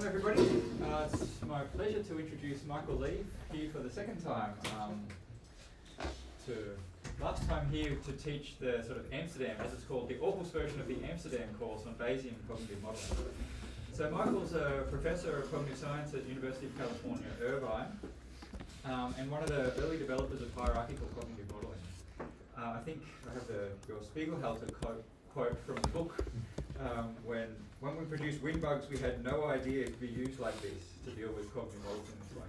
Hello everybody, it's my pleasure to introduce Michael Lee here for the second time. Last time here to teach the sort of Amsterdam, as it's called, the Aarhus version of the Amsterdam course on Bayesian cognitive modeling. So Michael's a professor of cognitive science at University of California, Irvine, and one of the early developers of hierarchical cognitive modeling. I think I have your Spiegelhalter quote from the book. When we produced wind bugs, we had no idea it could be used like this to deal with cognitive models in this way.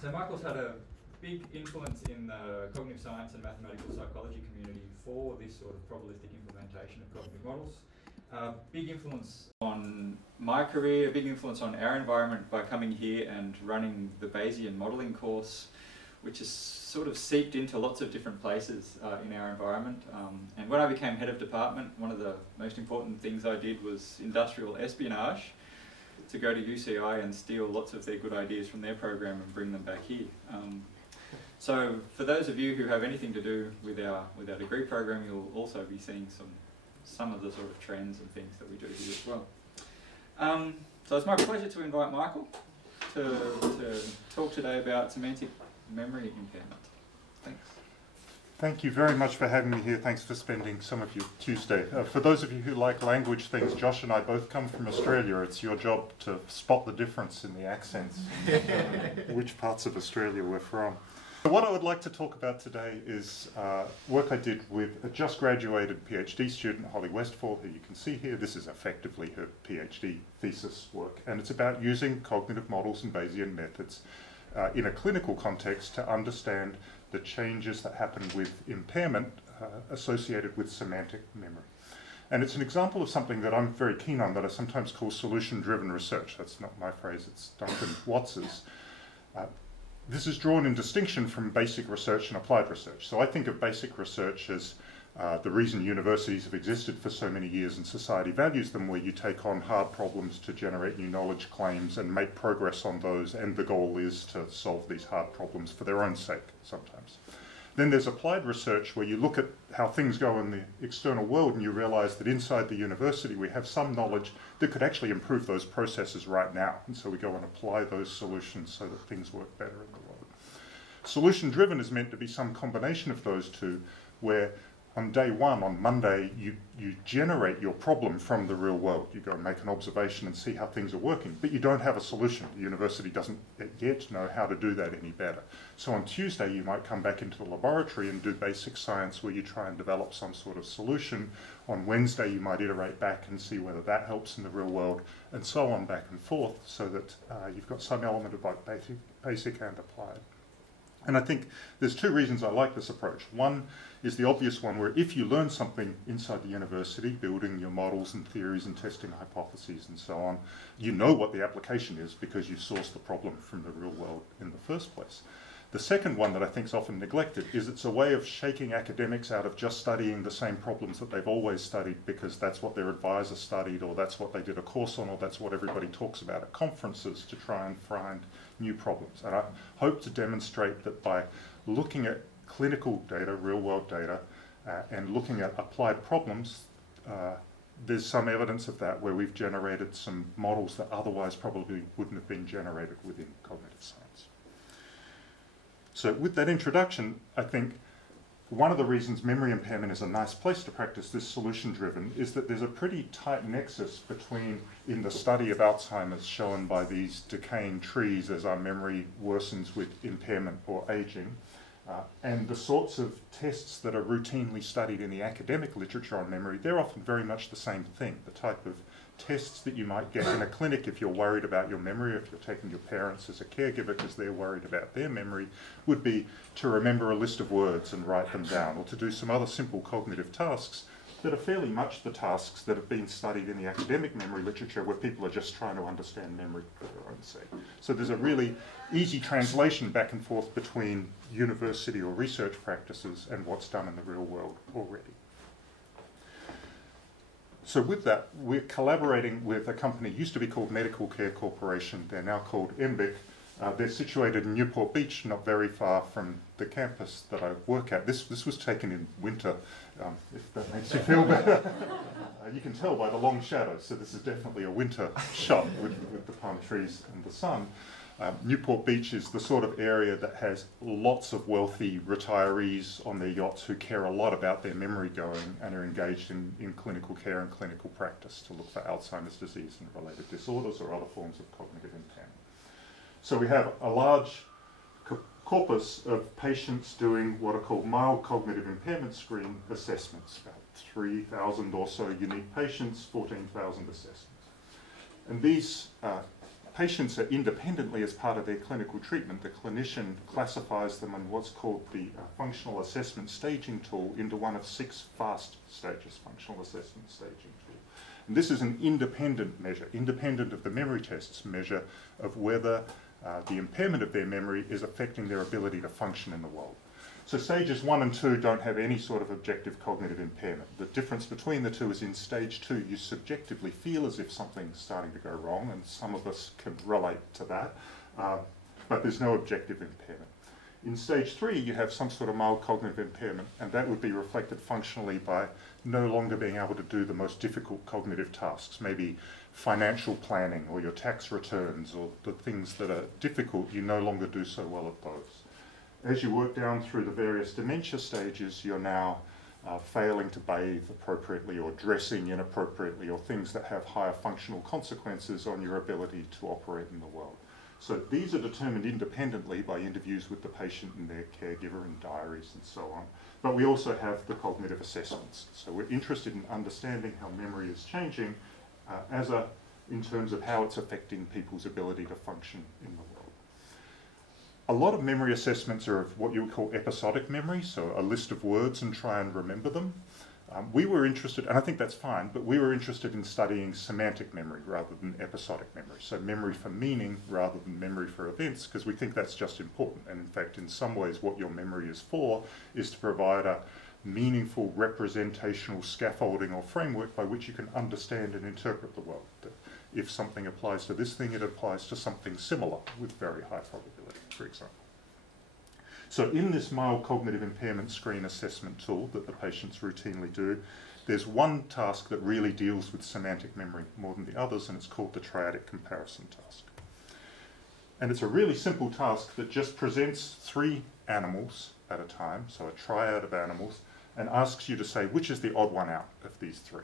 So Michael's had a big influence in the cognitive science and mathematical psychology community for this sort of probabilistic implementation of cognitive models. Big influence on my career, big influence on our environment by coming here and running the Bayesian modeling course, which has sort of seeped into lots of different places in our environment. And when I became head of department, one of the most important things I did was industrial espionage, to go to UCI and steal lots of their good ideas from their program and bring them back here. So for those of you who have anything to do with our degree program, you'll also be seeing some of the sort of trends and things that we do here as well. So it's my pleasure to invite Michael to talk today about semantic memory impairment. Thanks. Thank you very much for having me here. Thanks for spending some of your Tuesday. For those of you who like language things, Josh and I both come from Australia. It's your job to spot the difference in the accents, which parts of Australia we're from. What I would like to talk about today is work I did with a just graduated PhD student, Holly Westfall, who you can see here. This is effectively her PhD thesis work, and it's about using cognitive models and Bayesian methods in a clinical context to understand the changes that happen with impairment associated with semantic memory. And it's an example of something that I'm very keen on that I sometimes call solution-driven research. That's not my phrase, it's Duncan Watts's. This is drawn in distinction from basic research and applied research. So I think of basic research as the reason universities have existed for so many years and society values them, where you take on hard problems to generate new knowledge claims and make progress on those, and the goal is to solve these hard problems for their own sake sometimes. Then there's applied research, where you look at how things go in the external world and you realize that inside the university we have some knowledge that could actually improve those processes right now. And so we go and apply those solutions so that things work better in the world. Solution-driven is meant to be some combination of those two, where on day one, on Monday, you generate your problem from the real world. You go and make an observation and see how things are working, but you don't have a solution. The university doesn't yet know how to do that any better. So on Tuesday, you might come back into the laboratory and do basic science, where you try and develop some sort of solution. On Wednesday, you might iterate back and see whether that helps in the real world, and so on back and forth, so that you've got some element of both basic and applied. And I think there's two reasons I like this approach. One is the obvious one, where if you learn something inside the university, building your models and theories and testing hypotheses and so on, you know what the application is because you've sourced the problem from the real world in the first place. The second one that I think is often neglected is it's a way of shaking academics out of just studying the same problems that they've always studied because that's what their advisor studied, or that's what they did a course on, or that's what everybody talks about at conferences, to try and find new problems. And I hope to demonstrate that by looking at clinical data, real-world data, and looking at applied problems, there's some evidence of that, where we've generated some models that otherwise probably wouldn't have been generated within cognitive science. So with that introduction, I think one of the reasons memory impairment is a nice place to practice this solution-driven is that there's a pretty tight nexus between, in the study of Alzheimer's shown by these decaying trees as our memory worsens with impairment or aging, and the sorts of tests that are routinely studied in the academic literature on memory. They're often very much the same thing. The type of tests that you might get in a clinic if you're worried about your memory, if you're taking your parents as a caregiver because they're worried about their memory, would be to remember a list of words and write them down, or to do some other simple cognitive tasks that are fairly much the tasks that have been studied in the academic memory literature, where people are just trying to understand memory for their own sake. So there's a really easy translation back and forth between university or research practices and what's done in the real world already. So with that, we're collaborating with a company used to be called Medical Care Corporation. They're now called MBIC, They're situated in Newport Beach, not very far from the campus that I work at. This was taken in winter, if that makes you feel better. You can tell by the long shadows, so this is definitely a winter shot with the palm trees and the sun. Newport Beach is the sort of area that has lots of wealthy retirees on their yachts who care a lot about their memory going and are engaged in clinical care and clinical practice to look for Alzheimer's disease and related disorders or other forms of cognitive impairment. So we have a large corpus of patients doing what are called Mild Cognitive Impairment Screen assessments, about 3,000 or so unique patients, 14,000 assessments. And these patients are independently, as part of their clinical treatment, the clinician classifies them in what's called the functional assessment staging tool into one of 6 fast stages, functional assessment staging tool. And this is an independent measure, independent of the memory tests measure of whether the impairment of their memory is affecting their ability to function in the world. So stages 1 and 2 don't have any sort of objective cognitive impairment. The difference between the two is in stage 2 you subjectively feel as if something's starting to go wrong, and some of us can relate to that, but there's no objective impairment. In stage 3 you have some sort of mild cognitive impairment, and that would be reflected functionally by no longer being able to do the most difficult cognitive tasks, maybe financial planning or your tax returns or the things that are difficult, you no longer do so well at those. As you work down through the various dementia stages, you're now failing to bathe appropriately or dressing inappropriately or things that have higher functional consequences on your ability to operate in the world. So these are determined independently by interviews with the patient and their caregiver and diaries and so on. But we also have the cognitive assessments. So we're interested in understanding how memory is changing in terms of how it's affecting people's ability to function in the world. A lot of memory assessments are of what you would call episodic memory, so a list of words and try and remember them. We were interested, and I think that's fine, but we were interested in studying semantic memory rather than episodic memory. So memory for meaning rather than memory for events, because we think that's just important. And in fact, in some ways, what your memory is for is to provide a meaningful representational scaffolding or framework by which you can understand and interpret the world. That if something applies to this thing, it applies to something similar with very high probability, for example. So in this mild cognitive impairment screen assessment tool that the patients routinely do, there's one task that really deals with semantic memory more than the others, and it's called the triadic comparison task. And it's a really simple task that just presents 3 animals at a time, so a triad of animals, and asks you to say which is the odd one out of these 3.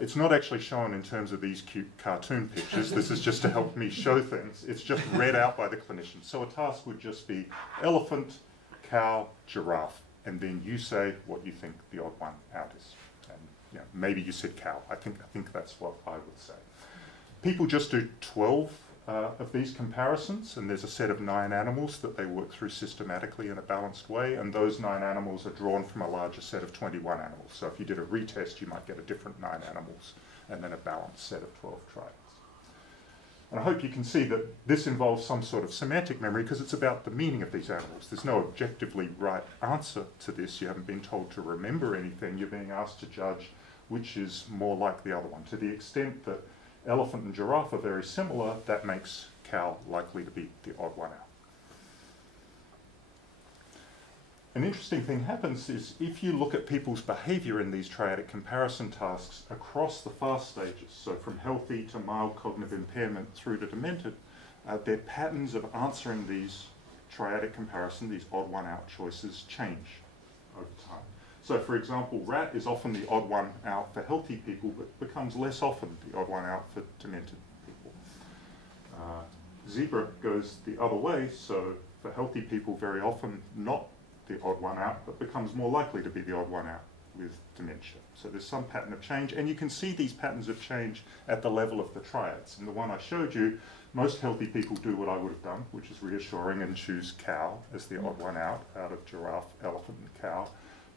It's not actually shown in terms of these cute cartoon pictures. This is just to help me show things. It's just read out by the clinician. So a task would just be elephant, cow, giraffe, and then you say what you think the odd one out is. And you know, maybe you said cow. I think that's what I would say. People just do 12 of these comparisons, and there's a set of 9 animals that they work through systematically in a balanced way, and those 9 animals are drawn from a larger set of 21 animals. So if you did a retest, you might get a different 9 animals, and then a balanced set of 12 triads. And I hope you can see that this involves some sort of semantic memory because it's about the meaning of these animals. There's no objectively right answer to this. You haven't been told to remember anything. You're being asked to judge which is more like the other one. To the extent that elephant and giraffe are very similar, that makes cow likely to be the odd one out. An interesting thing happens is if you look at people's behaviour in these triadic comparison tasks across the fast stages, so from healthy to mild cognitive impairment through to demented, their patterns of answering these triadic comparison, these odd one out choices, change over time. So for example, rat is often the odd one out for healthy people, but becomes less often the odd one out for demented people. Zebra goes the other way, so for healthy people very often not the odd one out, but becomes more likely to be the odd one out with dementia. So there's some pattern of change, and you can see these patterns of change at the level of the triads. In the one I showed you, most healthy people do what I would have done, which is reassuring, and choose cow as the odd one out of giraffe, elephant, and cow.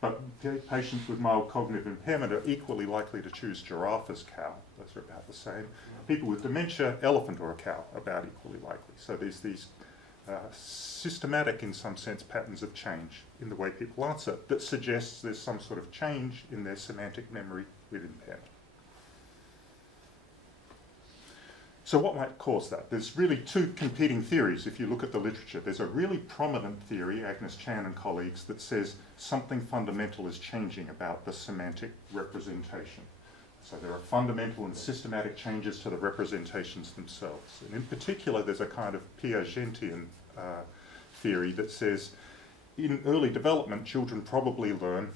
But patients with mild cognitive impairment are equally likely to choose giraffe as cow. Those are about the same. People with dementia, elephant or a cow, about equally likely. So there's these systematic, in some sense, patterns of change in the way people answer that suggests there's some sort of change in their semantic memory with impairment. So what might cause that? There's really two competing theories if you look at the literature. There's a really prominent theory, Agnes Chan and colleagues, that says something fundamental is changing about the semantic representation. So there are fundamental and systematic changes to the representations themselves. And in particular, there's a kind of Piagetian theory that says in early development, children probably learn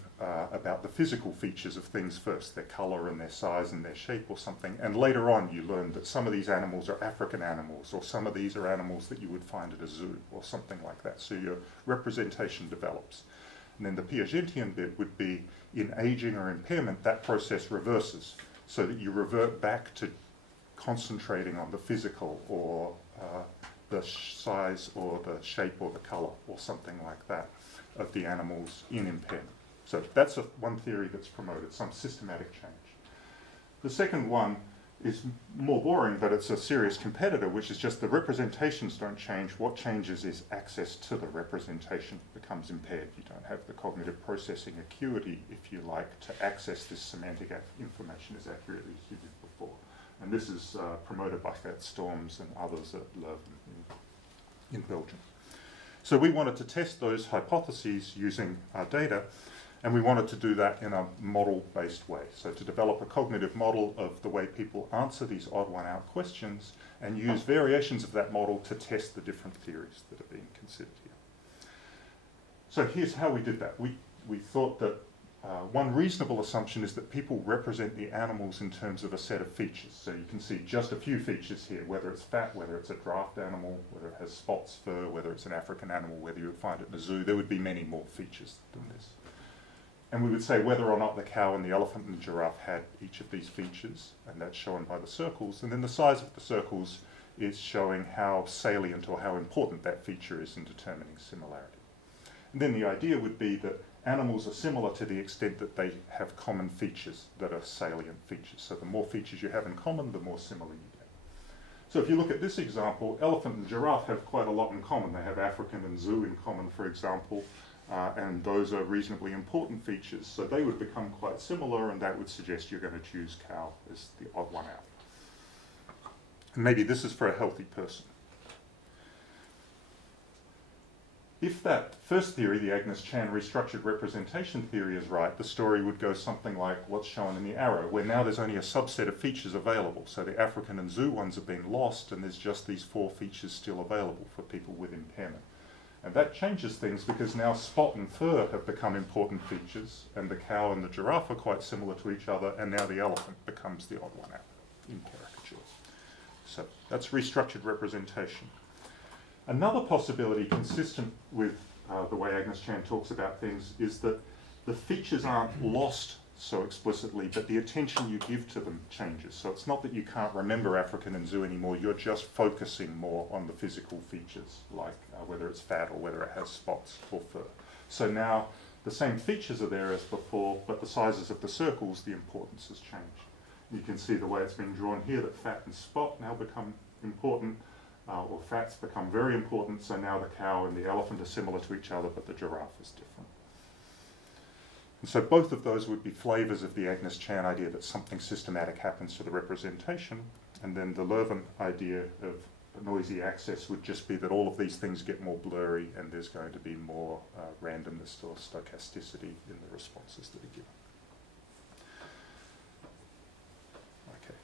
about the physical features of things first, their colour and their size and their shape or something, and later on you learn that some of these animals are African animals, or some of these are animals that you would find at a zoo, or something like that. So your representation develops. And then the Piagetian bit would be, in aging or impairment, that process reverses, so that you revert back to concentrating on the physical, or the size, or the shape, or the colour, or something like that, of the animals in impairment. So that's one theory that's promoted, some systematic change. The second one is more boring, but it's a serious competitor, which is just the representations don't change. What changes is access to the representation becomes impaired. You don't have the cognitive processing acuity, if you like, to access this semantic information as accurately as you did before. And this is promoted by Storms and others at Leuven in Belgium. So we wanted to test those hypotheses using our data, and we wanted to do that in a model-based way. So to develop a cognitive model of the way people answer these odd one-out questions and use variations of that model to test the different theories that are being considered here. So here's how we did that. We thought that one reasonable assumption is that people represent the animals in terms of a set of features. So you can see just a few features here, whether it's fat, whether it's a draft animal, whether it has spots, fur, whether it's an African animal, whether you would find it in a zoo. There would be many more features than this. And we would say whether or not the cow and the elephant and the giraffe had each of these features, and that's shown by the circles. And then the size of the circles is showing how salient or how important that feature is in determining similarity. And then the idea would be that animals are similar to the extent that they have common features that are salient features. So the more features you have in common, the more similar you get. So if you look at this example, elephant and giraffe have quite a lot in common. They have African and zoo in common, for example. And those are reasonably important features. So they would become quite similar, and that would suggest you're going to choose cow as the odd one out. And maybe this is for a healthy person. If that first theory, the Agnes Chan restructured representation theory, is right, the story would go something like what's shown in the arrow, where now there's only a subset of features available. So the African and zoo ones have been lost, and there's just these 4 features still available for people with impairment. And that changes things because now spot and fur have become important features, and the cow and the giraffe are quite similar to each other, and now the elephant becomes the odd one out in caricature. So that's restructured representation. Another possibility consistent with the way Agnes Chan talks about things is that the features aren't lost so explicitly, but the attention you give to them changes. So it's not that you can't remember African and zoo anymore, you're just focusing more on the physical features, like whether it's fat or whether it has spots or fur. So now the same features are there as before, but the sizes of the circles, the importance has changed. You can see the way it's been drawn here that fat and spot now become important, or fats become very important, so now the cow and the elephant are similar to each other, but the giraffe is different. And so both of those would be flavours of the Agnes Chan idea that something systematic happens to the representation, and then the Leuven idea of noisy access would just be that all of these things get more blurry and there's going to be more randomness or stochasticity in the responses that are given. Okay.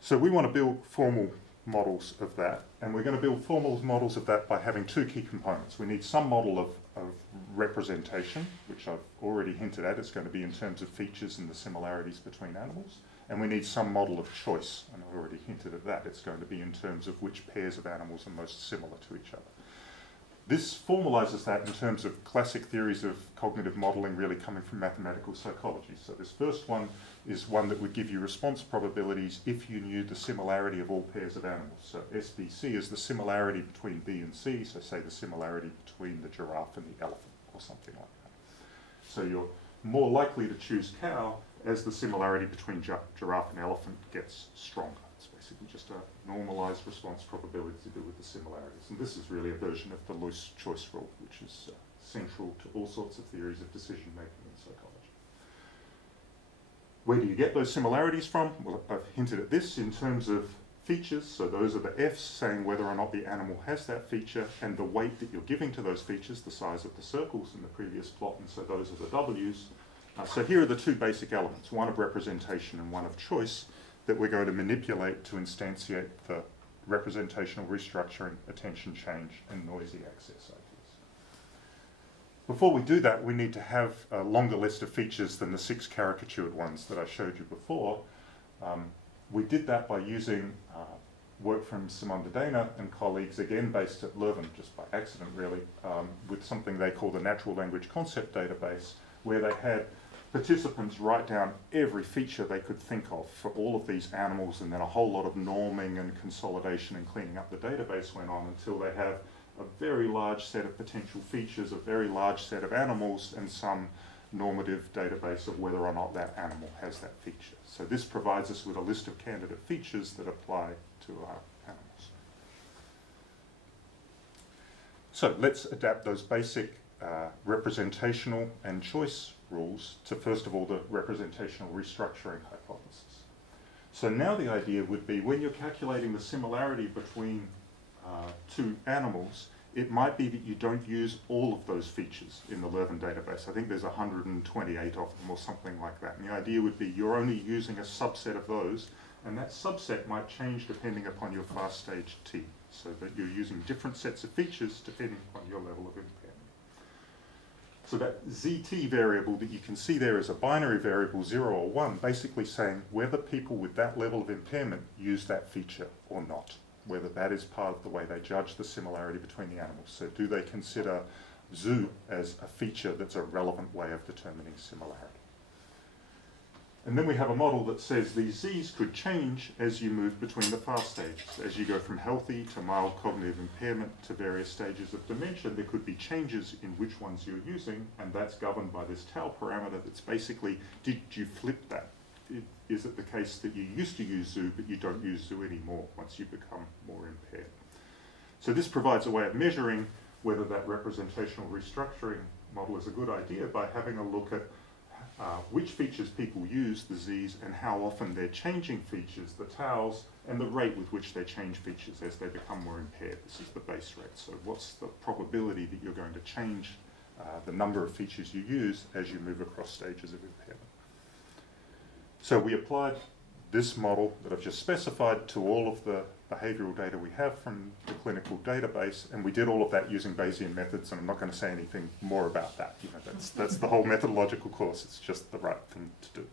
So we want to build formal models of that, and we're going to build formal models of that by having 2 key components. We need some model of representation, which I've already hinted at. It's going to be in terms of features and the similarities between animals. And we need some model of choice, and I've already hinted at that. It's going to be in terms of which pairs of animals are most similar to each other. This formalizes that in terms of classic theories of cognitive modeling really coming from mathematical psychology. So this first one is one that would give you response probabilities if you knew the similarity of all pairs of animals. So SBC is the similarity between B and C, so say the similarity between the giraffe and the elephant or something like that. So you're more likely to choose cow as the similarity between giraffe and elephant gets stronger. It's basically just a normalized response probability to do with the similarities. And this is really a version of the loose choice rule, which is central to all sorts of theories of decision making in psychology. Where do you get those similarities from? Well, I've hinted at this in terms of features, so those are the Fs saying whether or not the animal has that feature, and the weight that you're giving to those features, the size of the circles in the previous plot, and so those are the Ws. So here are the two basic elements, one of representation and one of choice, that we're going to manipulate to instantiate the representational restructuring, attention change, and noisy access ideas. Before we do that, we need to have a longer list of features than the 6 caricatured ones that I showed you before. We did that by using work from Simone de Dana and colleagues, again based at Leuven, just by accident really, with something they call the Natural Language Concept Database, where they had participants write down every feature they could think of for all of these animals, and then a whole lot of norming and consolidation and cleaning up the database went on until they have a very large set of potential features, a very large set of animals, and some normative database of whether or not that animal has that feature. So this provides us with a list of candidate features that apply to our animals. So let's adapt those basic representational and choice rules to, first of all, the representational restructuring hypothesis. So now the idea would be when you're calculating the similarity between two animals, it might be that you don't use all of those features in the Leuven database. I think there's 128 of them or something like that. And the idea would be you're only using a subset of those, and that subset might change depending upon your fast stage T, so that you're using different sets of features depending upon your level of impairment. So that ZT variable that you can see there is a binary variable, 0 or 1, basically saying whether people with that level of impairment use that feature or not, whether that is part of the way they judge the similarity between the animals. So do they consider zoo as a feature that's a relevant way of determining similarity? And then we have a model that says these Z's could change as you move between the fast stages. As you go from healthy to mild cognitive impairment to various stages of dementia, there could be changes in which ones you're using, and that's governed by this tau parameter that's basically, did you flip that? Is it the case that you used to use zoo, but you don't use zoo anymore once you become more impaired? So this provides a way of measuring whether that representational restructuring model is a good idea by having a look at which features people use, the Z's, and how often they're changing features, the taus, and the rate with which they change features as they become more impaired. This is the base rate. So what's the probability that you're going to change the number of features you use as you move across stages of impairment? So we applied this model that I've just specified to all of the behavioral data we have from the clinical database, and we did all of that using Bayesian methods, and I'm not going to say anything more about that. You know, that's the whole methodological course. It's just the right thing to do.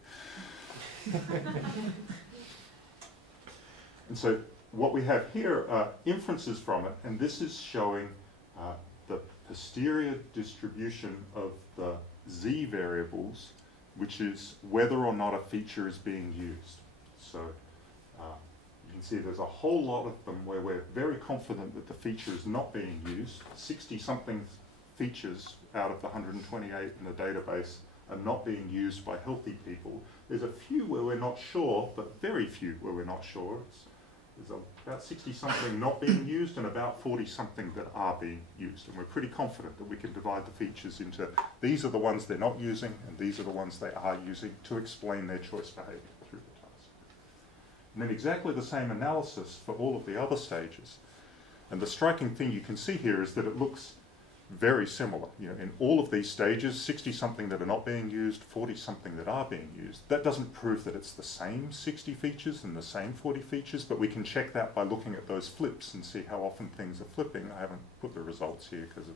And so what we have here are inferences from it, and this is showing the posterior distribution of the Z variables, which is whether or not a feature is being used. So you can see there's a whole lot of them where we're very confident that the feature is not being used. 60-something features out of the 128 in the database are not being used by healthy people. There's a few where we're not sure, but very few where we're not sure. There's about 60-something not being used and about 40-something that are being used. And we're pretty confident that we can divide the features into these are the ones they're not using and these are the ones they are using to explain their choice behavior through the task. And then exactly the same analysis for all of the other stages. And the striking thing you can see here is that it looks very similar. You know, in all of these stages, 60-something that are not being used, 40-something that are being used. That doesn't prove that it's the same 60 features and the same 40 features, but we can check that by looking at those flips and see how often things are flipping. I haven't put the results here because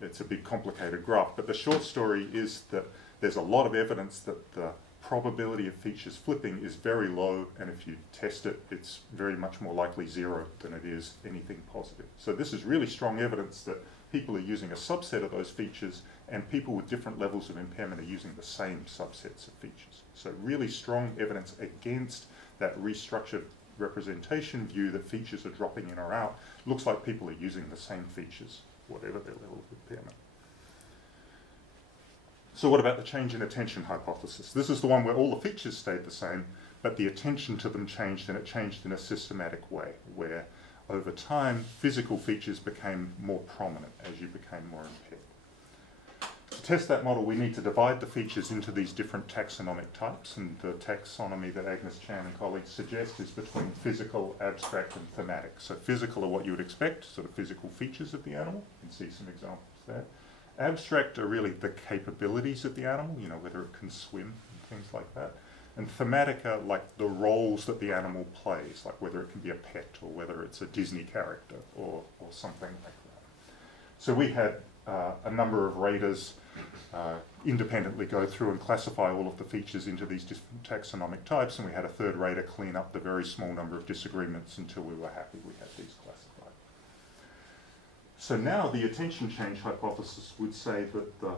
it's a big complicated graph, but the short story is that there's a lot of evidence that the probability of features flipping is very low, and if you test it, it's very much more likely 0 than it is anything positive. So this is really strong evidence that people are using a subset of those features, and people with different levels of impairment are using the same subsets of features. So really strong evidence against that restructured representation view that features are dropping in or out. Looks like people are using the same features, whatever their level of impairment. So what about the change in attention hypothesis? This is the one where all the features stayed the same, but the attention to them changed, and it changed in a systematic way, where over time, physical features became more prominent as you became more impaired. test that model, we need to divide the features into these different taxonomic types, and the taxonomy that Agnes Chan and colleagues suggest is between physical, abstract, and thematic. So physical are what you would expect, sort of physical features of the animal. You can see some examples there. Abstract are really the capabilities of the animal, you know, whether it can swim and things like that. And thematic are like the roles that the animal plays, like whether it can be a pet or whether it's a Disney character or something like that. So we had a number of raters independently go through and classify all of the features into these different taxonomic types, and we had a third rater clean up the very small number of disagreements until we were happy we had these classified. So now the attention change hypothesis would say that the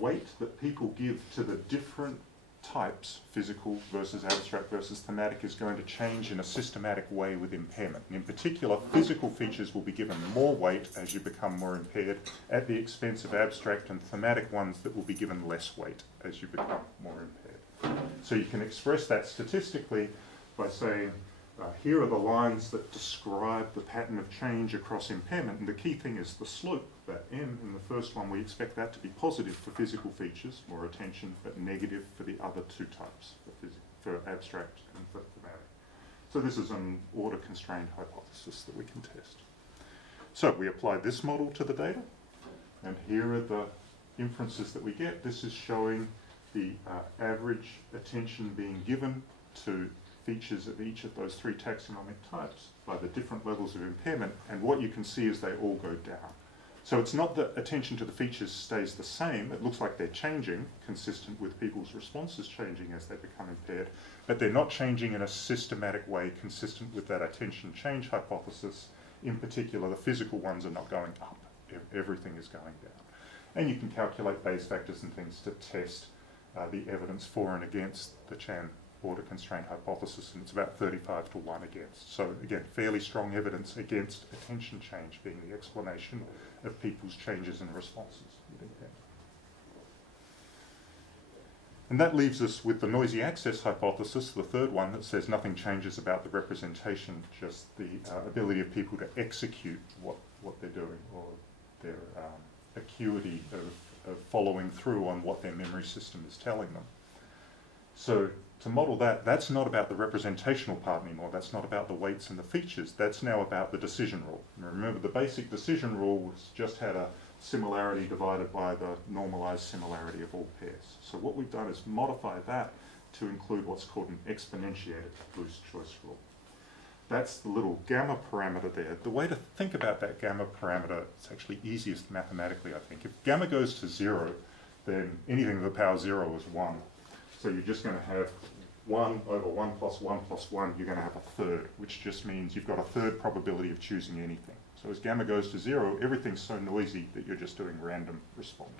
weight that people give to the different types, physical versus abstract versus thematic, is going to change in a systematic way with impairment. And in particular, physical features will be given more weight as you become more impaired, at the expense of abstract and thematic ones that will be given less weight as you become more impaired. So you can express that statistically by saying, here are the lines that describe the pattern of change across impairment, and the key thing is the slope. That M in the first one, we expect that to be positive for physical features, more attention, but negative for the other two types, for abstract and for thematic. So this is an order-constrained hypothesis that we can test. So we apply this model to the data, and here are the inferences that we get. This is showing the average attention being given to features of each of those three taxonomic types by the different levels of impairment, and what you can see is they all go down. So it's not that attention to the features stays the same. It looks like they're changing, consistent with people's responses changing as they become impaired, but they're not changing in a systematic way consistent with that attention change hypothesis. In particular, the physical ones are not going up. Everything is going down. And you can calculate Bayes factors and things to test the evidence for and against the Chan order constraint hypothesis, and it's about 35 to 1 against. So again, fairly strong evidence against attention change being the explanation of people's changes and responses. And that leaves us with the noisy access hypothesis, the third one, that says nothing changes about the representation, just the ability of people to execute what they're doing, or their acuity of following through on what their memory system is telling them. So to model that, that's not about the representational part anymore. That's not about the weights and the features. That's now about the decision rule. And remember, the basic decision rule just had a similarity divided by the normalized similarity of all pairs. So what we've done is modify that to include what's called an exponentiated boost choice rule. That's the little gamma parameter there. The way to think about that gamma parameter, it's actually easiest mathematically, I think. If gamma goes to 0, then anything to the power 0 is 1. So you're just going to have 1 over 1 plus 1 plus 1, you're going to have a third, which just means you've got a third probability of choosing anything. So as gamma goes to 0, everything's so noisy that you're just doing random responding.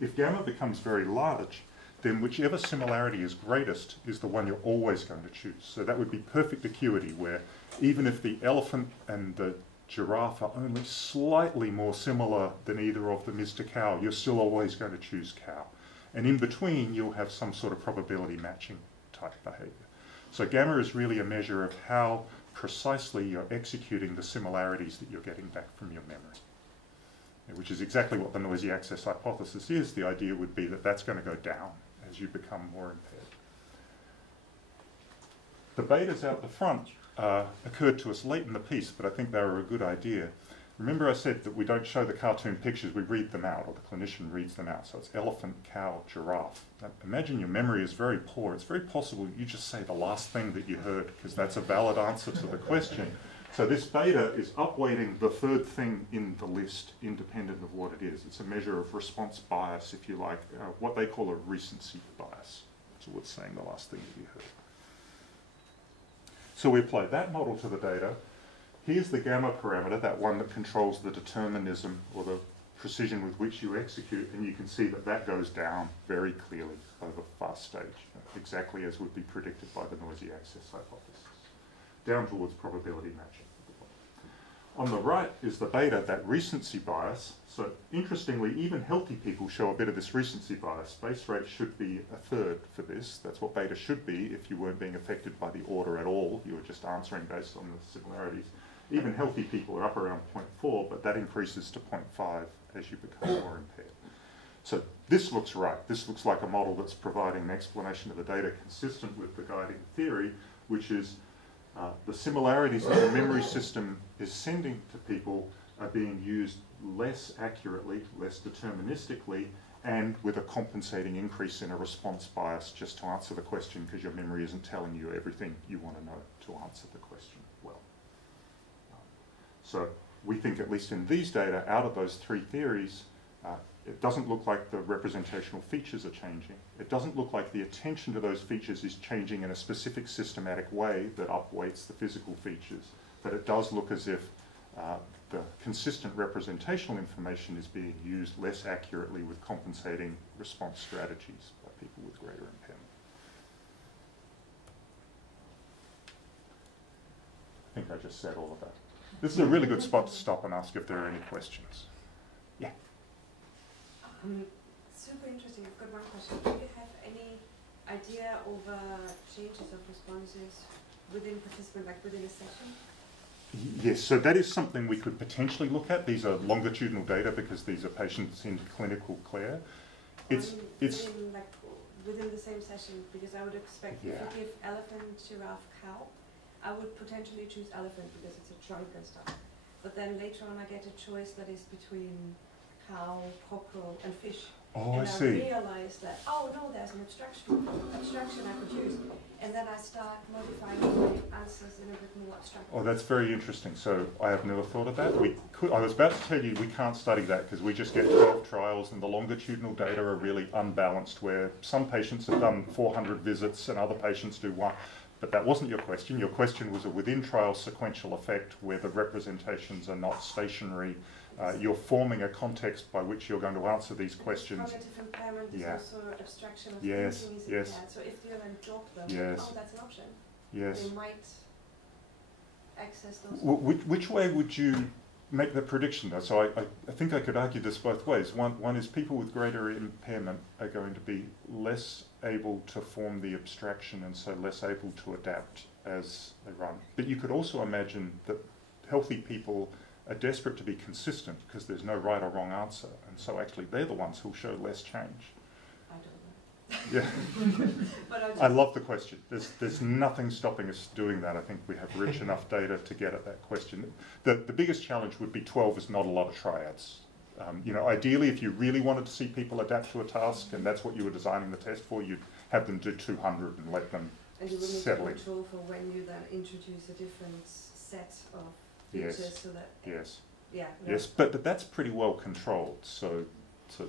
If gamma becomes very large, then whichever similarity is greatest is the one you're always going to choose. So that would be perfect acuity, where even if the elephant and the giraffe are only slightly more similar than either of them is to cow, you're still always going to choose cow. And in between, you'll have some sort of probability matching type behavior. So gamma is really a measure of how precisely you're executing the similarities that you're getting back from your memory, which is exactly what the noisy access hypothesis is. The idea would be that that's going to go down as you become more impaired. The betas out the front occurred to us late in the piece, but I think they were a good idea. Remember I said that we don't show the cartoon pictures, we read them out, or the clinician reads them out. So it's elephant, cow, giraffe. Now, imagine your memory is very poor. It's very possible you just say the last thing that you heard, because that's a valid answer to the question. So this beta is upweighting the third thing in the list, independent of what it is. It's a measure of response bias, if you like, what they call a recency bias. So what's saying the last thing that you heard. So we apply that model to the data. Here's the gamma parameter, that one that controls the determinism or the precision with which you execute, and you can see that that goes down very clearly over fast stage, exactly as would be predicted by the noisy access hypothesis, down towards probability matching. On the right is the beta, that recency bias. So interestingly, even healthy people show a bit of this recency bias. Base rate should be a third for this. That's what beta should be if you weren't being affected by the order at all. You were just answering based on the similarities. Even healthy people are up around 0.4, but that increases to 0.5 as you become more impaired. So this looks right. This looks like a model that's providing an explanation of the data consistent with the guiding theory, which is the similarities that the memory system is sending to people are being used less accurately, less deterministically, and with a compensating increase in a response bias just to answer the question because your memory isn't telling you everything you want to know to answer the question well. So we think, at least in these data, out of those three theories, it doesn't look like the representational features are changing. It doesn't look like the attention to those features is changing in a specific systematic way that upweights the physical features. But it does look as if the consistent representational information is being used less accurately with compensating response strategies by people with greater impairment. I think I just said all of that. This is a really good spot to stop and ask if there are any questions. Yeah. Super interesting. I've got one question. Do you have any idea over changes of responses within participant, like within a session? Yes, so that is something we could potentially look at. These are longitudinal data because these are patients in clinical care. Within the same session, because I would expect if you give elephant, giraffe, cow, I would potentially choose elephant because it's a trunk and stuff. But then later on I get a choice that is between cow, cockerel and fish. Oh, and I see. I realize that, oh no, there's an abstraction I could use. And then I start modifying my answers in a bit more abstract. Oh, that's very interesting. So I have never thought of that. I was about to tell you we can't study that because we just get 12 trials and the longitudinal data are really unbalanced, where some patients have done 400 visits and other patients do one. But that wasn't your question. Your question was a within-trial sequential effect where the representations are not stationary. You're forming a context by which you're going to answer these questions. Cognitive impairment is also abstraction of yes, thinking is yes. impaired. So if you then drop them, yes. oh, that's an option. Yes. They might access those. Which way would you make the prediction though? So I think I could argue this both ways. One is people with greater impairment are going to be less able to form the abstraction and so less able to adapt as they run. But you could also imagine that healthy people are desperate to be consistent because there's no right or wrong answer, and so actually they're the ones who'll show less change. I don't know. Yeah. But I love the question. There's nothing stopping us doing that. I think we have rich enough data to get at that question. The biggest challenge would be 12 is not a lot of triads. You know, ideally, if you really wanted to see people adapt to a task, and that's what you were designing the test for, you'd have them do 200 and let them and you will need settle to in. control for when you then introduce a different set of features, Yes. so that Yes. Yes, but that's pretty well controlled, so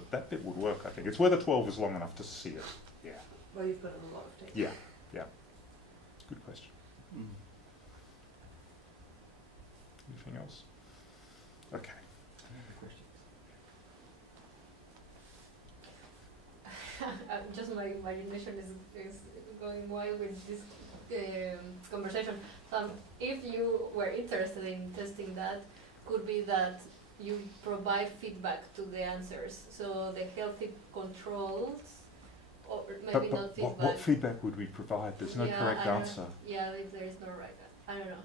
that bit would work, I think. It's whether 12 is long enough to see it. Yeah. Well, you've got a lot of data. Yeah. Good question. Anything else? Okay. Just my imagination is going wild with this conversation. If you were interested in testing that, could be that you provide feedback to the answers. So the healthy controls, or maybe not feedback. What feedback would we provide? There's no correct answer. Yeah, if there is no right answer. I don't know.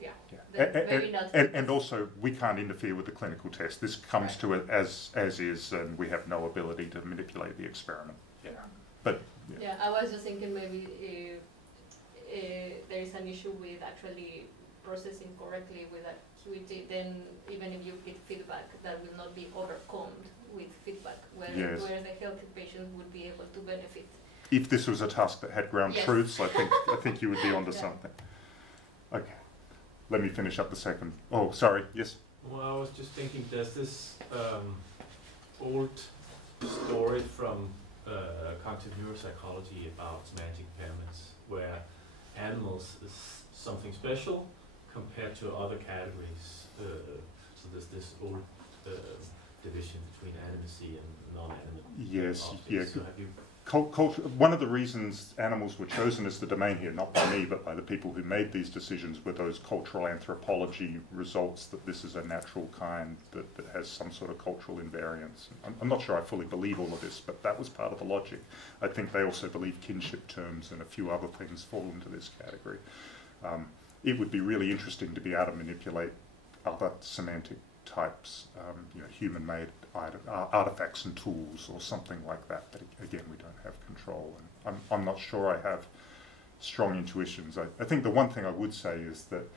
Yeah. Maybe and also, we can't interfere with the clinical test. This comes to it as is, and we have no ability to manipulate the experiment. Yeah. But yeah, I was just thinking maybe there is an issue with actually processing correctly with acuity, then even if you get feedback, that will not be overcome with feedback, where the healthy patient would be able to benefit. If this was a task that had ground truths, I think you would be onto something. Okay. Let me finish up the second. Oh, sorry. Yes? Well, I was just thinking, there's this old story from cognitive neuropsychology about semantic impairments, where animals is something special compared to other categories. So there's this old division between animacy and non-animate Yes, objects. yeah. So have you One of the reasons animals were chosen as the domain here, not by me, but by the people who made these decisions, were those cultural anthropology results that this is a natural kind that has some sort of cultural invariance. I'm not sure I fully believe all of this, but that was part of the logic. I think they also believe kinship terms and a few other things fall into this category. It would be really interesting to be able to manipulate other semantic types, human-made artifacts and tools or something like that. But again, we don't have control. And I'm not sure I have strong intuitions. I think the one thing I would say is that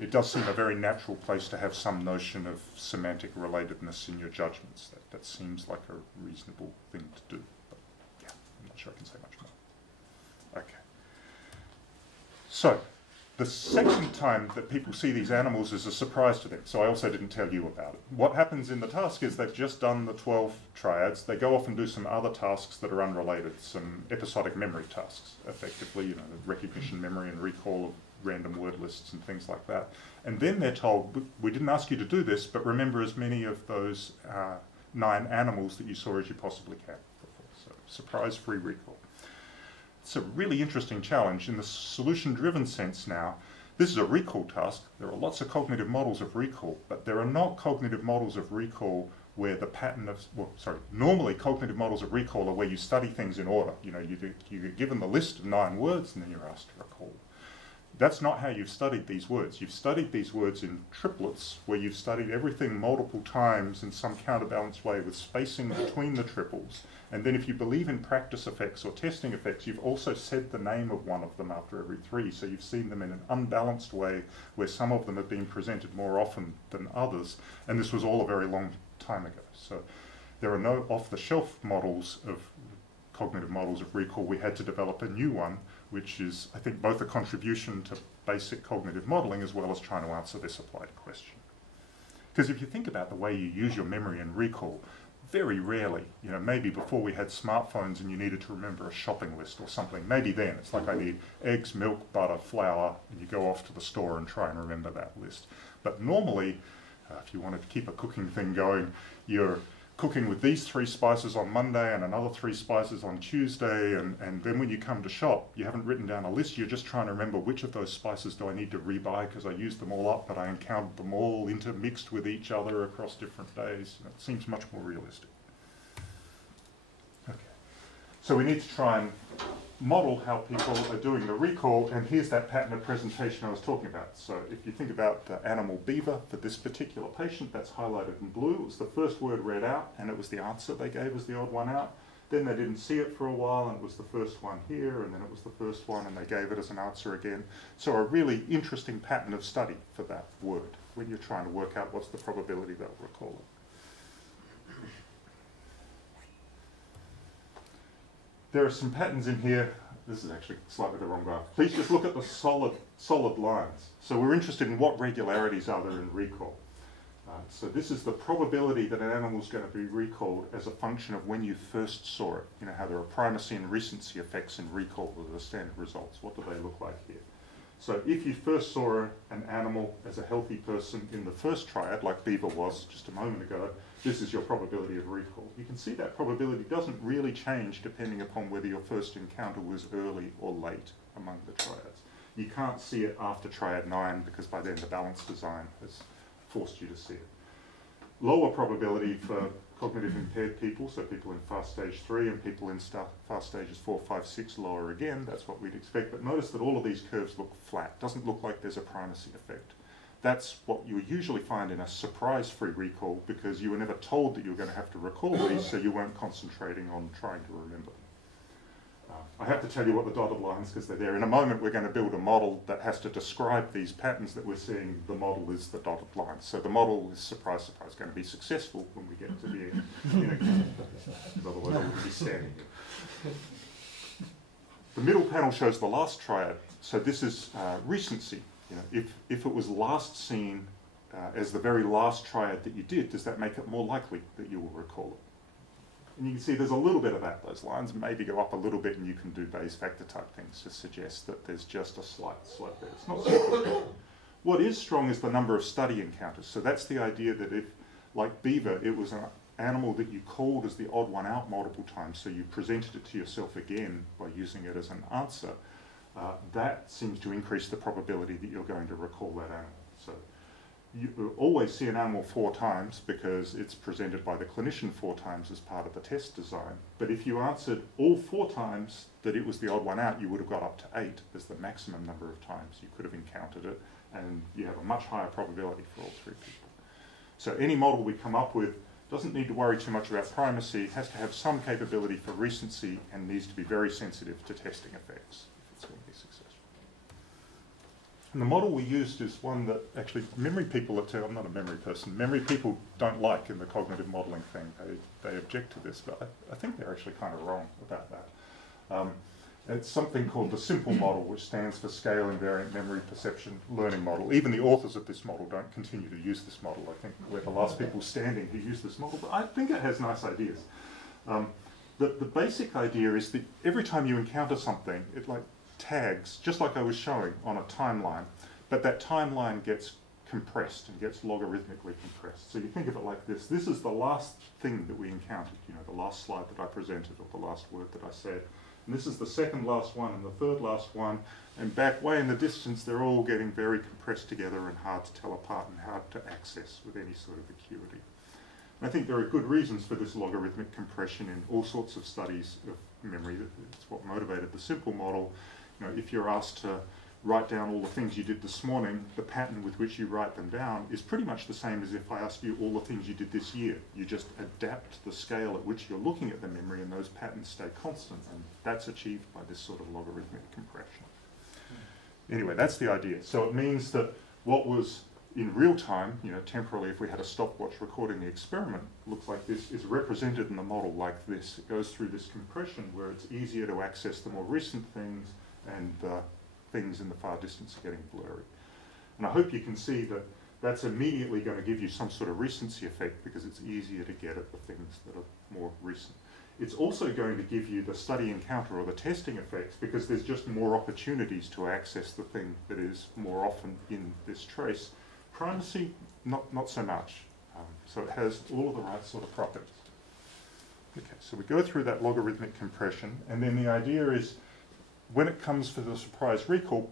it does seem a very natural place to have some notion of semantic relatedness in your judgments. That seems like a reasonable thing to do. But yeah, I'm not sure I can say much more. Okay. So, the second time that people see these animals is a surprise to them, so I also didn't tell you about it. What happens in the task is they've just done the 12 triads. They go off and do some other tasks that are unrelated, some episodic memory tasks, effectively, the recognition, memory, and recall of random word lists and things like that. And then they're told, we didn't ask you to do this, but remember as many of those 9 animals that you saw as you possibly can before. So, surprise-free recall. It's a really interesting challenge in the solution-driven sense now. This is a recall task. There are lots of cognitive models of recall, but there are not cognitive models of recall where the pattern of, normally cognitive models of recall are where you study things in order. You get given the list of 9 words and then you're asked to recall. That's not how you've studied these words. You've studied these words in triplets, where you've studied everything multiple times in some counterbalanced way with spacing between the triples. And then if you believe in practice effects or testing effects, you've also said the name of one of them after every 3. So you've seen them in an unbalanced way where some of them have been presented more often than others. And this was all a very long time ago. So there are no off-the-shelf models of cognitive models of recall. We had to develop a new one, which is, I think, both a contribution to basic cognitive modeling as well as trying to answer this applied question. Because if you think about the way you use your memory and recall, very rarely, maybe before we had smartphones and you needed to remember a shopping list or something, maybe then it's like I need eggs, milk, butter, flour, and you go off to the store and try and remember that list. But normally, if you wanted to keep a cooking thing going, you're cooking with these 3 spices on Monday and another 3 spices on Tuesday, and then when you come to shop, you haven't written down a list, you're just trying to remember which of those spices do I need to rebuy because I used them all up, but I encountered them all intermixed with each other across different days. It seems much more realistic. Okay. So we need to try and model how people are doing the recall, and here's that pattern of presentation I was talking about. So if you think about the animal beaver for this particular patient, that's highlighted in blue. It was the first word read out, and it was the answer they gave as the odd one out. Then they didn't see it for a while, and it was the first one here, and then it was the first one, and they gave it as an answer again. So a really interesting pattern of study for that word when you're trying to work out what's the probability they'll recall it. There are some patterns in here. This is actually slightly the wrong graph. Please just look at the solid lines. So we're interested in what regularities are there in recall. So this is the probability that an animal is going to be recalled as a function of when you first saw it. How there are primacy and recency effects in recall with the standard results. What do they look like here? So if you first saw an animal as a healthy person in the first triad, like beaver was just a moment ago, this is your probability of recall. You can see that probability doesn't really change depending upon whether your first encounter was early or late among the triads. You can't see it after triad 9 because by then the balance design has forced you to see it. Lower probability for cognitive impaired people, so people in fast stage 3 and people in fast stages 4, 5, 6, lower again, that's what we'd expect. But notice that all of these curves look flat. Doesn't look like there's a primacy effect. That's what you usually find in a surprise-free recall because you were never told that you were going to have to recall these, so you weren't concentrating on trying to remember them. I have to tell you what the dotted lines, because they're there. In a moment, we're going to build a model that has to describe these patterns that we're seeing. The model is the dotted lines. So the model is, surprise, surprise, going to be successful when we get to the end. Because otherwise I wouldn't be standing here. The middle panel shows the last triad. So this is recency. If it was last seen as the very last triad that you did, does that make it more likely that you will recall it? And you can see there's a little bit of that. Those lines maybe go up a little bit, and you can do Bayes factor type things to suggest that there's just a slight slope there. It's not super strong. What is strong is the number of study encounters. So that's the idea that if, like beaver, it was an animal that you called as the odd one out multiple times, so you presented it to yourself again by using it as an answer, that seems to increase the probability that you're going to recall that animal. So you always see an animal 4 times because it's presented by the clinician 4 times as part of the test design. But if you answered all 4 times that it was the odd one out, you would have got up to 8 as the maximum number of times you could have encountered it, and you have a much higher probability for all 3 people. So any model we come up with doesn't need to worry too much about primacy, has to have some capability for recency, and needs to be very sensitive to testing effects if it's going to be successful. And the model we used is one that actually memory people I'm not a memory person, memory people don't like in the cognitive modeling thing. They object to this, but I think they're actually kind of wrong about that. It's something called the simple model, which stands for Scale Invariant Memory Perception Learning Model. Even the authors of this model don't continue to use this model. I think we're the last people standing who use this model, but I think it has nice ideas. The basic idea is that every time you encounter something, it like tags, just like I was showing, on a timeline, but that timeline gets compressed and gets logarithmically compressed. So you think of it like this. This is the last thing that we encountered, you know, the last slide that I presented or the last word that I said. And this is the second last one and the third last one. And back way in the distance, they're all getting very compressed together and hard to tell apart and hard to access with any sort of acuity. And I think there are good reasons for this logarithmic compression in all sorts of studies of memory. It's what motivated the simple model. You know, if you're asked to write down all the things you did this morning, the pattern with which you write them down is pretty much the same as if I asked you all the things you did this year. You just adapt the scale at which you're looking at the memory, and those patterns stay constant, and that's achieved by this sort of logarithmic compression. Anyway, that's the idea. So it means that what was in real time, you know, temporally, if we had a stopwatch recording the experiment, looks like this, is represented in the model like this. It goes through this compression where it's easier to access the more recent things, and things in the far distance are getting blurry. And I hope you can see that that's immediately going to give you some sort of recency effect because it's easier to get at the things that are more recent. It's also going to give you the study encounter or the testing effects because there's just more opportunities to access the thing that is more often in this trace. Primacy, not so much. So it has all of the right sort of properties. Okay, so we go through that logarithmic compression, and then the idea is when it comes for the surprise recall,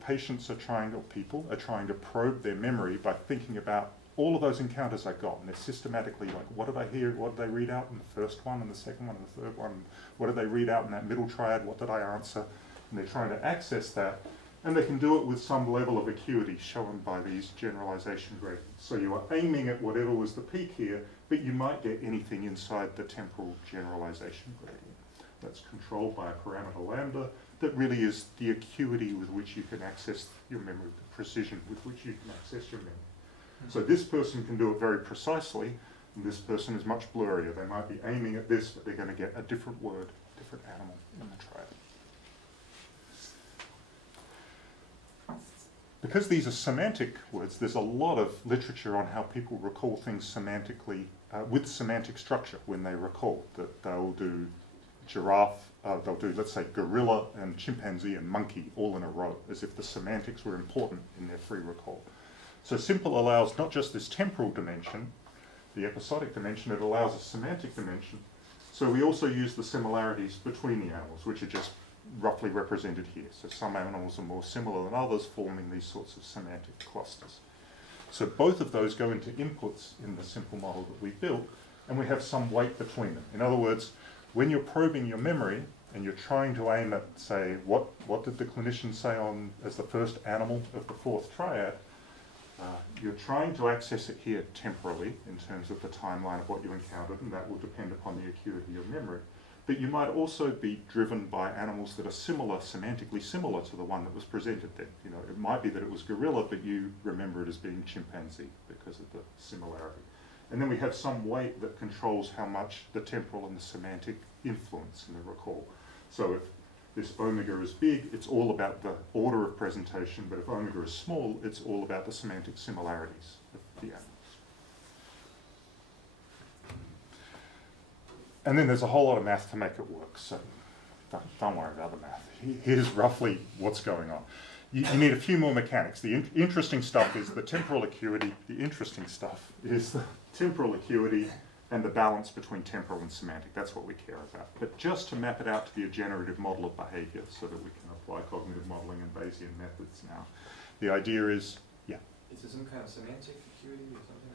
people are trying to probe their memory by thinking about all of those encounters I got, and they're systematically like, what did I hear, what did they read out in the first one, and the second one, and the third one, what did they read out in that middle triad, what did I answer, and they're trying to access that, and they can do it with some level of acuity shown by these generalization gradients. So you are aiming at whatever was the peak here, but you might get anything inside the temporal generalization gradient. That's controlled by a parameter lambda that really is the acuity with which you can access your memory, the precision with which you can access your memory. So this person can do it very precisely, and this person is much blurrier. They might be aiming at this, but they're going to get a different word, different animal in the triad. Because these are semantic words, there's a lot of literature on how people recall things semantically, with semantic structure when they recall. That they'll do giraffe, they'll do, let's say, gorilla and chimpanzee and monkey all in a row, as if the semantics were important in their free recall. So simple allows not just this temporal dimension, the episodic dimension, it allows a semantic dimension. So we also use the similarities between the animals, which are just roughly represented here. So some animals are more similar than others, forming these sorts of semantic clusters. So both of those go into inputs in the simple model that we built, and we have some weight between them. In other words, when you're probing your memory and you're trying to aim at, say, what did the clinician say on as the first animal of the fourth triad, you're trying to access it here temporally in terms of the timeline of what you encountered, and that will depend upon the acuity of memory. But you might also be driven by animals that are similar, semantically similar to the one that was presented then. You know, it might be that it was gorilla, but you remember it as being chimpanzee because of the similarity. And then we have some weight that controls how much the temporal and the semantic influence in the recall. So if this omega is big, it's all about the order of presentation, but if omega is small, it's all about the semantic similarities of the animals. And then there's a whole lot of math to make it work, so don't worry about the math. Here's roughly what's going on. You need a few more mechanics. The interesting stuff is the temporal acuity. The interesting stuff is the temporal acuity and the balance between temporal and semantic. That's what we care about. But just to map it out to be a generative model of behavior so that we can apply cognitive modeling and Bayesian methods now. The idea is, yeah. Is there some kind of semantic acuity or something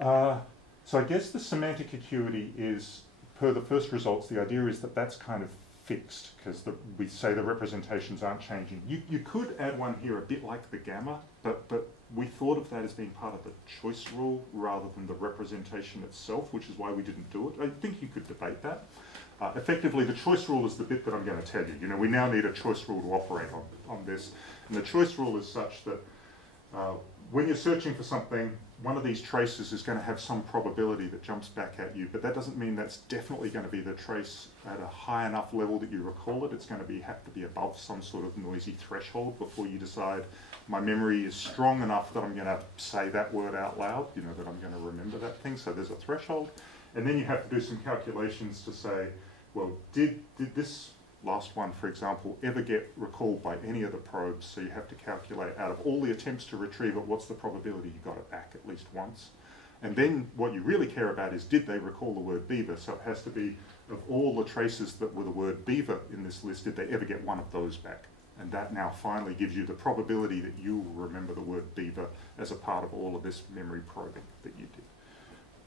like that? So I guess the semantic acuity is, per the first results, the idea is that that's kind of fixed, because we say the representations aren't changing. You could add one here a bit like the gamma, but we thought of that as being part of the choice rule rather than the representation itself, which is why we didn't do it. I think you could debate that. Effectively, the choice rule is the bit that I'm going to tell you. You know, we now need a choice rule to operate on this. And the choice rule is such that when you're searching for something, one of these traces is going to have some probability that jumps back at you, but that doesn't mean that's definitely going to be the trace at a high enough level that you recall it. It's going to have to be above some sort of noisy threshold before you decide my memory is strong enough that I'm going to say that word out loud, you know, that I'm going to remember that thing. So there's a threshold. And then you have to do some calculations to say, well, did this last one, for example, ever get recalled by any of the probes? So you have to calculate out of all the attempts to retrieve it, what's the probability you got it back at least once? And then what you really care about is, did they recall the word beaver? So it has to be, of all the traces that were the word beaver in this list, did they ever get one of those back? And that now finally gives you the probability that you will remember the word beaver as a part of all of this memory probing that you did.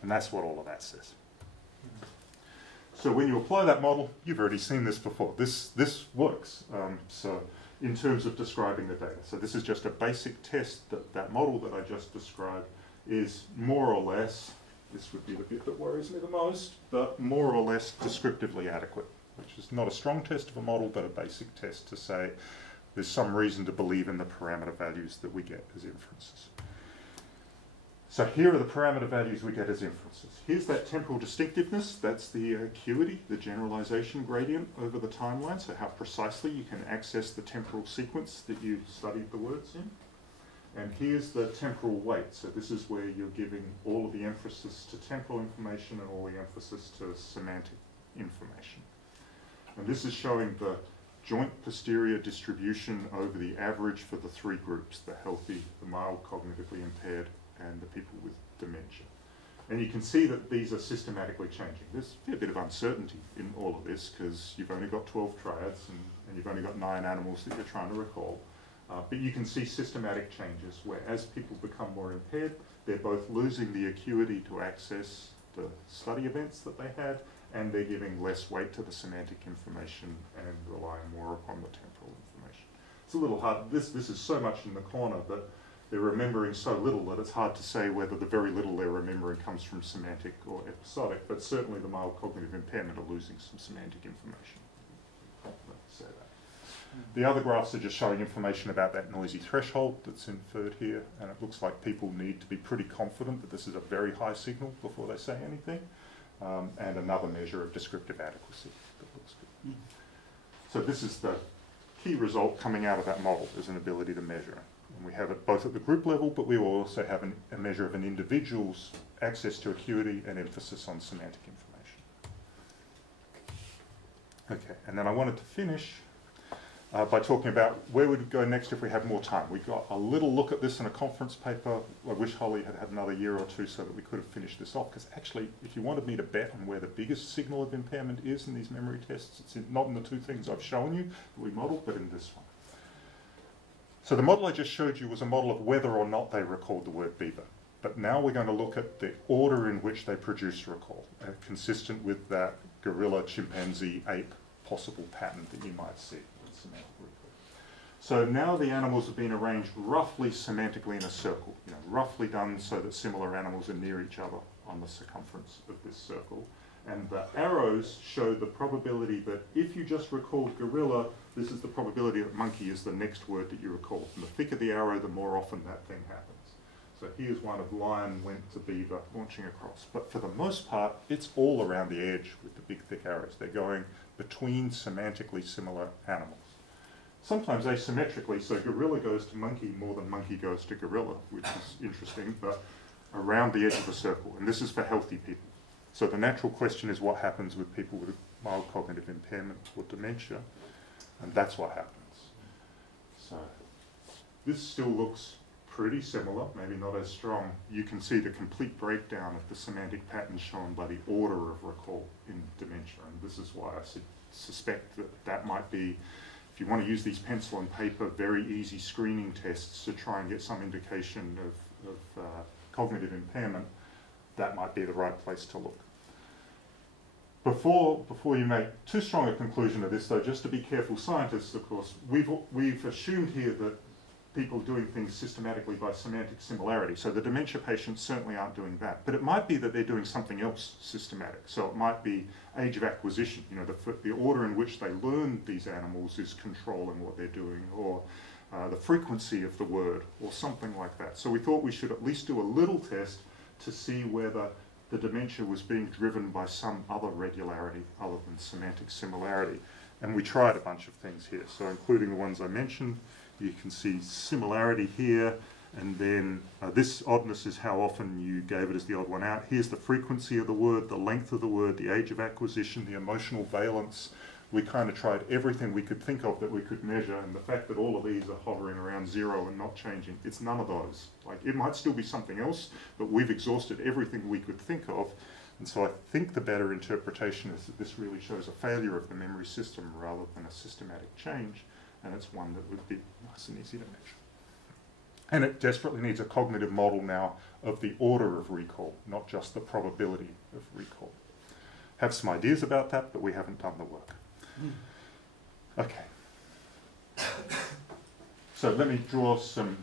And that's what all of that says. So when you apply that model, you've already seen this before. This works. So in terms of describing the data. So this is just a basic test that model that I just described is more or less, this would be the bit that worries me the most, but more or less descriptively adequate, which is not a strong test of a model, but a basic test to say there's some reason to believe in the parameter values that we get as inferences. So here are the parameter values we get as inferences. Here's that temporal distinctiveness. That's the acuity, the generalization gradient over the timeline, so how precisely you can access the temporal sequence that you studied the words in. And here's the temporal weight. So this is where you're giving all of the emphasis to temporal information and all the emphasis to semantic information. And this is showing the joint posterior distribution over the average for the three groups, the healthy, the mild cognitively impaired, and the people with dementia. And you can see that these are systematically changing. There's a fair bit of uncertainty in all of this because you've only got 12 triads and you've only got 9 animals that you're trying to recall. But you can see systematic changes where as people become more impaired, they're both losing the acuity to access the study events that they had, and they're giving less weight to the semantic information and relying more upon the temporal information. It's a little hard. This is so much in the corner, but they're remembering so little that it's hard to say whether the very little they're remembering comes from semantic or episodic, but certainly the mild cognitive impairment are losing some semantic information. Let's say that. The other graphs are just showing information about that noisy threshold that's inferred here, and it looks like people need to be pretty confident that this is a very high signal before they say anything, and another measure of descriptive adequacy that looks good. So this is the key result coming out of that model, is an ability to measure. And we have it both at the group level, but we will also have a measure of an individual's access to acuity and emphasis on semantic information. Okay, and then I wanted to finish by talking about where we'd go next if we have more time. We got a little look at this in a conference paper. I wish Holly had had another year or two so that we could have finished this off, because actually, if you wanted me to bet on where the biggest signal of impairment is in these memory tests, it's not in the two things I've shown you that we modeled, but in this one. So the model I just showed you was a model of whether or not they recalled the word beaver. But now we're going to look at the order in which they produce recall, consistent with that gorilla, chimpanzee, ape possible pattern that you might see with semantic recall. So now the animals have been arranged roughly semantically in a circle, roughly done so that similar animals are near each other on the circumference of this circle. And the arrows show the probability that if you just recalled gorilla, this is the probability that monkey is the next word that you recall. And the thicker the arrow, the more often that thing happens. So here's one of lion went to beaver, launching across. But for the most part, it's all around the edge with the big thick arrows. They're going between semantically similar animals. Sometimes asymmetrically, so gorilla goes to monkey more than monkey goes to gorilla, which is interesting, but around the edge of the circle. And this is for healthy people. So the natural question is what happens with people with mild cognitive impairment or dementia, and that's what happens. So this still looks pretty similar, maybe not as strong. You can see the complete breakdown of the semantic pattern shown by the order of recall in dementia, and this is why I suspect that that might be, if you want to use these pencil and paper, very easy screening tests to try and get some indication of cognitive impairment, that might be the right place to look. Before you make too strong a conclusion of this, though, just to be careful, scientists, of course, we've assumed here that people doing things systematically by semantic similarity. So the dementia patients certainly aren't doing that. But it might be that they're doing something else systematic. So it might be age of acquisition. You know, the order in which they learn these animals is controlling what they're doing, or the frequency of the word, or something like that. So we thought we should at least do a little test to see whether the dementia was being driven by some other regularity other than semantic similarity. And we tried a bunch of things here. So including the ones I mentioned, you can see similarity here, and then this oddness is how often you gave it as the odd one out. Here's the frequency of the word, the length of the word, the age of acquisition, the emotional valence. We kind of tried everything we could think of that we could measure, and the fact that all of these are hovering around 0 and not changing, it's none of those. Like, it might still be something else, but we've exhausted everything we could think of. And so I think the better interpretation is that this really shows a failure of the memory system rather than a systematic change. And it's one that would be nice and easy to measure. And it desperately needs a cognitive model now of the order of recall, not just the probability of recall. Have some ideas about that, but we haven't done the work. Okay. So let me draw some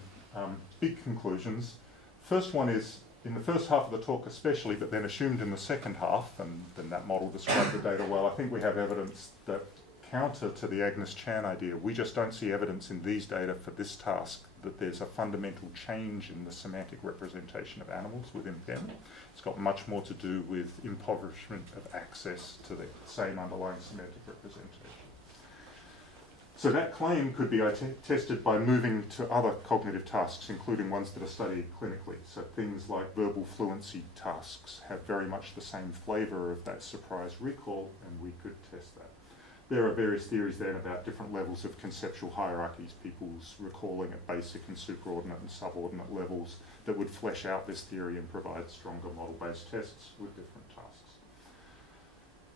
big conclusions. First one is, in the first half of the talk especially, but then assumed in the second half, and then that model described the data well, I think we have evidence that counter to the Agnes Chan idea, we just don't see evidence in these data for this task that there's a fundamental change in the semantic representation of animals with impairment. It's got much more to do with impoverishment of access to the same underlying semantic representation. So that claim could be tested by moving to other cognitive tasks, including ones that are studied clinically. So things like verbal fluency tasks have very much the same flavour of that surprise recall, and we could test that. There are various theories then about different levels of conceptual hierarchies, people's recalling at basic and superordinate and subordinate levels, that would flesh out this theory and provide stronger model-based tests with different tasks.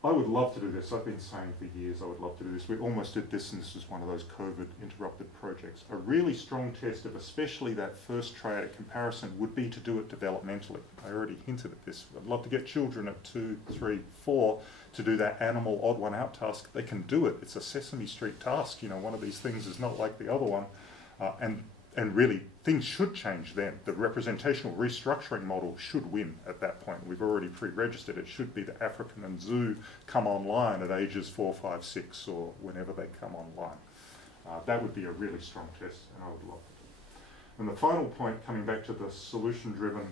I would love to do this. I've been saying for years I would love to do this. We almost did this, and this was one of those COVID-interrupted projects. A really strong test of especially that first triadic comparison would be to do it developmentally. I already hinted at this. I'd love to get children at 2, 3, 4 to do that animal odd one out task. They can do it. It's a Sesame Street task. You know, one of these things is not like the other one. And really, things should change then. The representational restructuring model should win at that point. We've already pre-registered. It should be the African and Zoo come online at ages 4, 5, 6, or whenever they come online. That would be a really strong test, and I would love to do it. And the final point, coming back to the solution-driven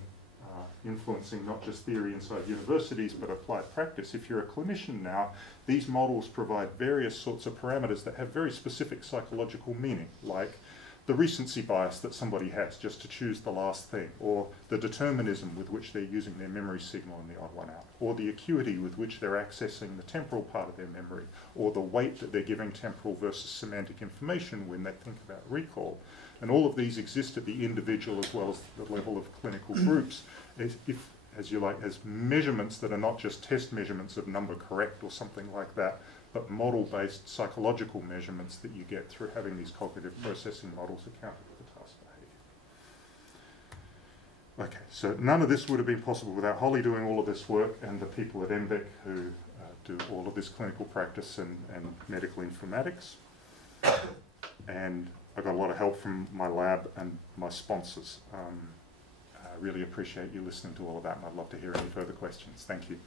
influencing not just theory inside universities, but applied practice. If you're a clinician now, these models provide various sorts of parameters that have very specific psychological meaning, like the recency bias that somebody has just to choose the last thing, or the determinism with which they're using their memory signal in the odd one out, or the acuity with which they're accessing the temporal part of their memory, or the weight that they're giving temporal versus semantic information when they think about recall. And all of these exist at the individual as well as the level of clinical groups, as measurements that are not just test measurements of number correct or something like that, but model-based psychological measurements that you get through having these cognitive processing models accounted for the task behaviour. Okay, so none of this would have been possible without Holly doing all of this work and the people at MBEC who do all of this clinical practice and medical informatics. And I got a lot of help from my lab and my sponsors. I really appreciate you listening to all of that, and I'd love to hear any further questions. Thank you.